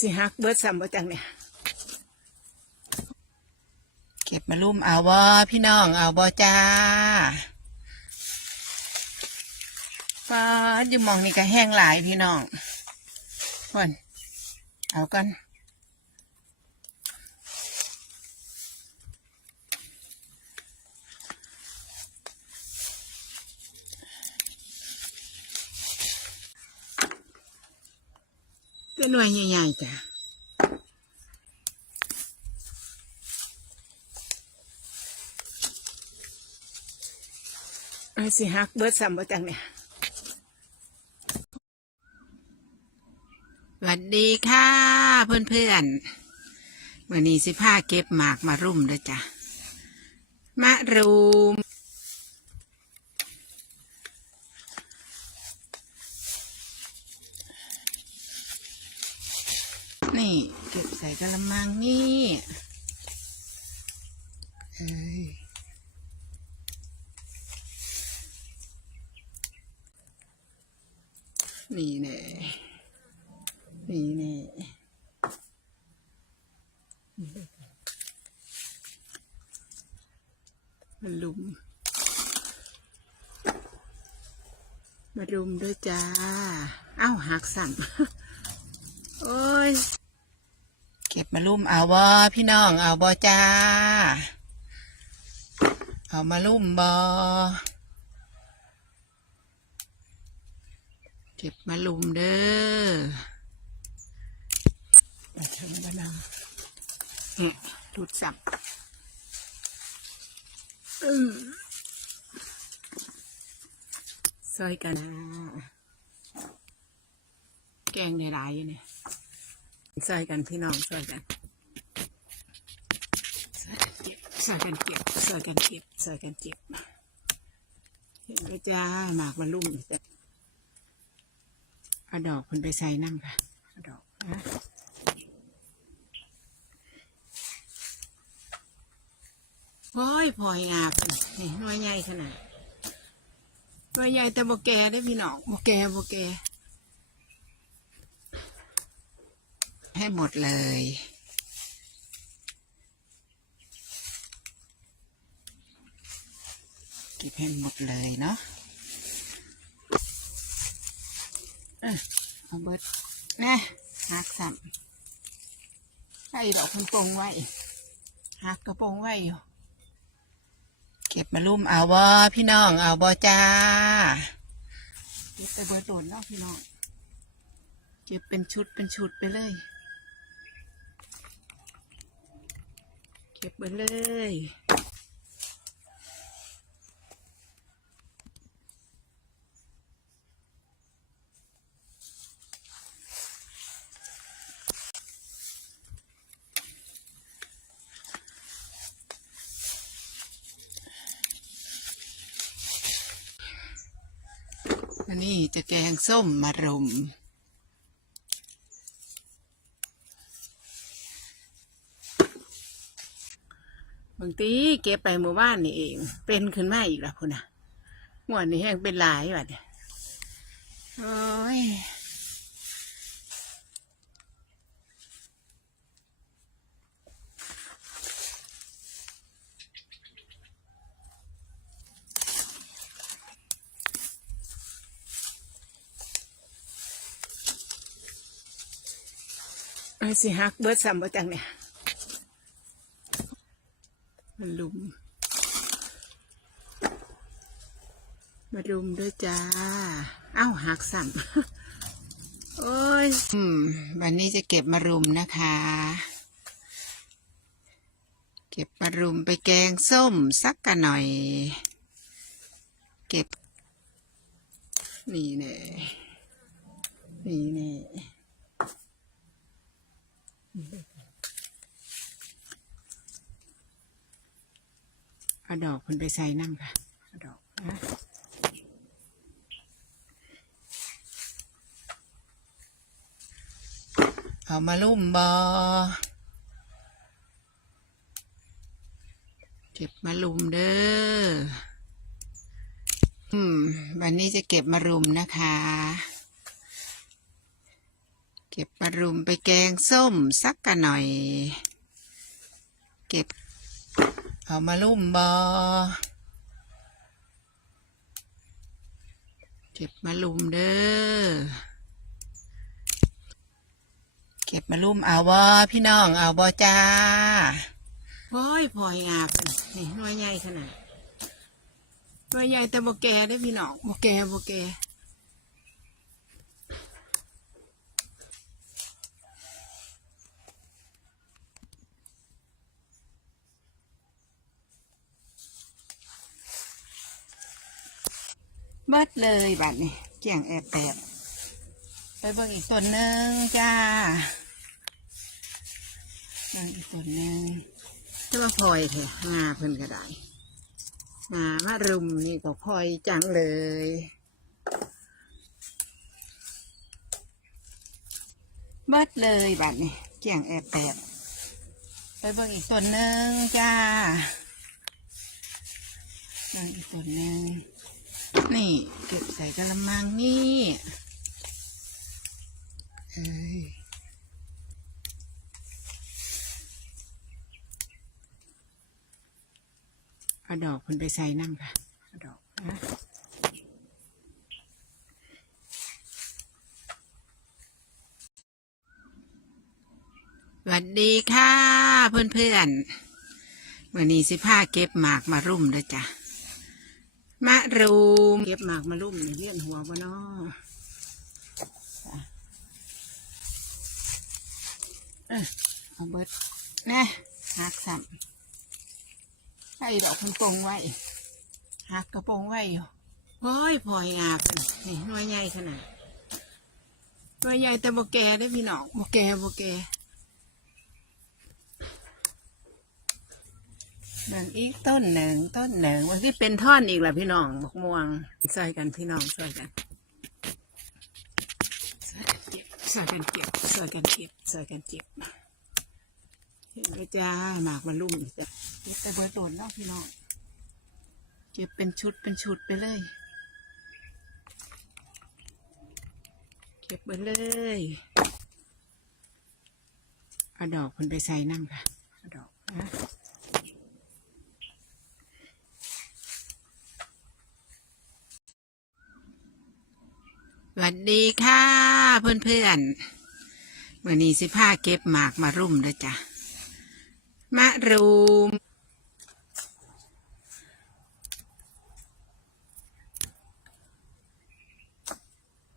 สิฮักเบิดซ้ำบ่จังเนี่ยเก็บมาลุ่มเอาบ่พี่น้องเอาบ่จ้าฟ้าอยู่มองนี่ก็แห้งหลายพี่น้องคนเอากัน ก็หน่วยใหญ่ๆจ้ะมันสิฮักเบิดซ้ำบ่จังเนี่ยสวัสดีค่ะ เพื่อนๆเมื่อนี้สิผ้าเก็บหมากมารุมเด้อจ้ะมารุม นี่ เกระมังนี่นี่แน่นี่แน่มาลุม มารุมด้วยจ้า เอ้าหักสั่งโอ้ย ก็บมาลุ่มเอาบ่พี่น้องเอาบ่จ้า เอามาลุ่มบ่เก็บมาลุ่มเด้อไปทางบ้านเราอืมรุดสับซอยกันแกงในร้ายเนี่ย ซอยกันพี่น้องซอยกันใส่กันเก็บใส่กันเก็บใส่กันเก็บเห็นไหมจ้าหมากมันลุ่มจ้ะเอาดอกคนไปใส่น้ำค่ะเอาดอกนะโอ้ยพอยงาเป็นนี่น้อยใหญ่ขนาดน้อยใหญ่แต่โบแกได้พี่น้องโบแกโบแก ให้หมดเลย เก็บให้หมดเลยเนาะเอาเบิดน่หักสัมใส่ดอกคนโปงไว้หักกระโปรงไว้อยู่เก็บมาลุ่มเอาบ่พี่น้องเอาบ่จ้า เก็บไปเบิดโดนเนาะพี่น้อง เก็บเป็นชุดเป็นชุดไปเลย เก็บไปเลยอันนี้จะแกงส้มมะรุม งทีเก็บไปเมื่อวานนี่เอง เป็นขึ้นมาอีกแล้วคุณน่ะงวนี้แห้งเป็นหลายว่ะเนี่ยโอ้ยมันสิฮักเบิดซ้ำบ่จังเนี่ย มันลุมมารุมด้วยจ้า เอ้าหักซ้ำโอ้ยอืม วันนี้จะเก็บมารุมนะคะ เก็บมารุมไปแกงส้มสักกันหน่อย เก็บ นี่แน่นี่แน่ เอาดอกคนไปใส่น้ำค่ะเอาดอกนะเอามาลุ่มบอเก็บมาลุมเด้ออืม วันนี้จะเก็บมารุมนะคะ เก็บปลารุมไปแกงส้มสักกันหน่อย เก็บ เอามาลุ่มบอเก็บมาลุ่มเด้อ เก็บมาลุ่มเอาบอพี่น้องเอาบอจ้าโอ้ยพลอยงาบนี่หน่วยใหญ่ขนาดหน่วยใหญ่แต่บแกได้อพี่น้องบแกบแก เบิดเลยบัดนี้เกี่ยงแอบแปดไปเบิ่งอีกต้นหนึ่งจ้าเบิ่งอีกต้นหนึ่งจะมาพลอยเถอะงาเพิ่นก็ได้งามารุมนี่ก็พลอยจังเลยเบิดเลยบัดนี้เกี่ยงแอบแปดไปเบิ่งอีกต้นหนึ่งจ้าเบิ่งอีกต้นหนึ่ง นี่เก็บใส่กระมังนี่เอาดอกคุณไปใส่น้ำค่ะเอาดอกนะสวัสดีค่ะเพื่อนเพื่อนๆวันนี้สิผ้าเก็บหมากมารุ่มเลยจ้ะ มะรูมเก็บหมากมาลุ่มนี่เลี้ยนหัวบ่เนาะจ้ะเอ้ยเอาเบิดแน่หักสัมไอ้ดอกคุณปงไว้หักกระโปรงไว้อยู่โอ้ยพลอยงาบนี่หน่วยใหญ่ขนาดหน่วยใหญ่แต่บ่แก่ได้อพี่น้องบ่แก่บ่แก่ หนึ่งอีกต้นหนึ่งต้นหนึ่งมันที่เป็นท่อนอีกแหละพี่น้องบกม่วงใส่กันพี่น้องใส่กันใส่กันเก็บใส่กันเก็บใส่กันเก็บใส่กันเก็บเห็นไหมจ้าหมากมันลุ่มจ้ะเก็บไปเบอร์ต้นเนาะพี่น้องเก็บเป็นชุดเป็นชุดไปเลย เก็บไปเลยเอาดอกคนไปใส่น้ำค่ะเอาดอกนะ วัสดีค่ะเพื่อนเพื่อนวันนี้สิผ้าเก็บหมากมารุ่มเลยจ้ะมะรูม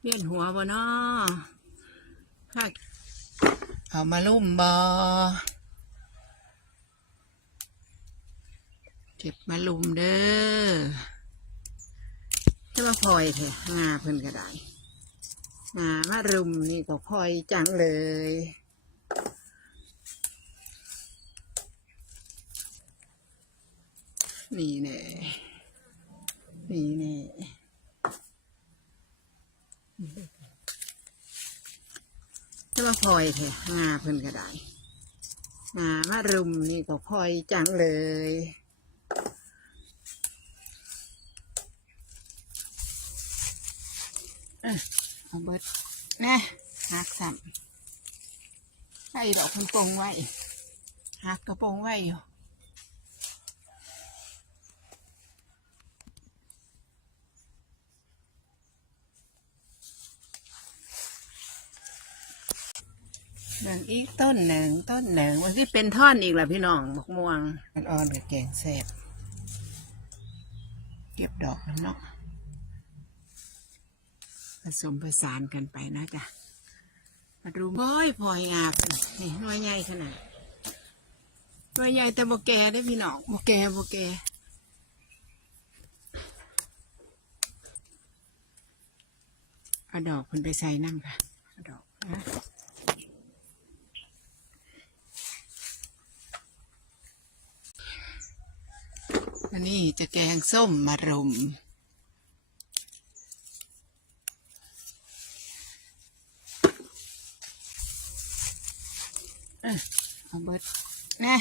เวียนหัวบ่นาะผ้าเอามารุ่มบอเก็บมาลุมเด้อจะมาพลอยเถอะงาเพิ่นก็ได้ งามารุมนี่ก็พลอยจังเลย นี่แน่นี่แน่จะมาพลอยเถอะงาเพิ่นก็ได้งามารุมนี่ก็พลอยจังเลย เอาเบิดน่หักสัมไอ้ดอกคุณปงไว้หักกระโปรงไว้อยู่หนึ่งอีกต้นหนึ่งต้นหนึ่งมันที่เป็นท่อนอีกแหละพี่น้องบกม่วงมันอ่อนกับแกงแซ่บเก็บดอกน้ำเนาะ ผสมผสานกันไปนะจ๊ะมาดูโอ้ยพลอยงาบนี่หน่วยใหญ่ขนาดหน่วยใหญ่แต่บ่แกได้พี่น้องบ่แกบ่แกเอาดอกคุณไปใส่น้ำค่ะเอาดอกนะวันนี้จะแกงส้มมะรุม เบิดน่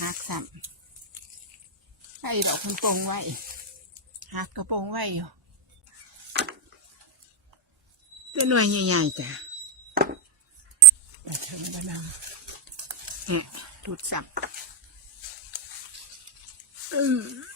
หักสัมไอ้ดอกคุณปงไว้หักกระโปรงไว้อยู่ตัวหน่วยใหญ่ๆจ้ะบังอืมดูดสับอืม